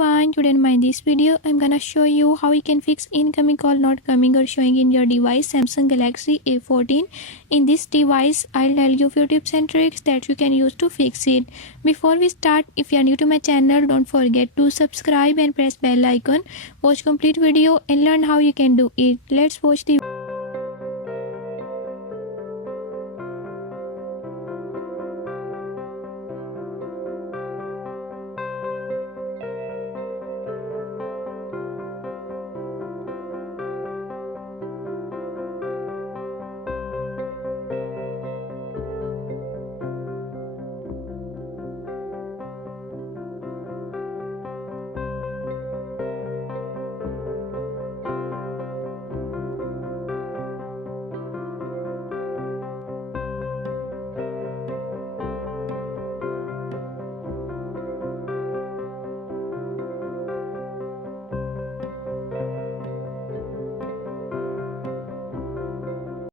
everyone, today in this video I'm gonna show you how you can fix incoming call not coming or showing in your device Samsung Galaxy A14. In this device I'll tell you few tips and tricks that you can use to fix it. Before we start, if you are new to my channel, don't forget to subscribe and press bell icon. Watch complete video and learn how you can do it. Let's watch the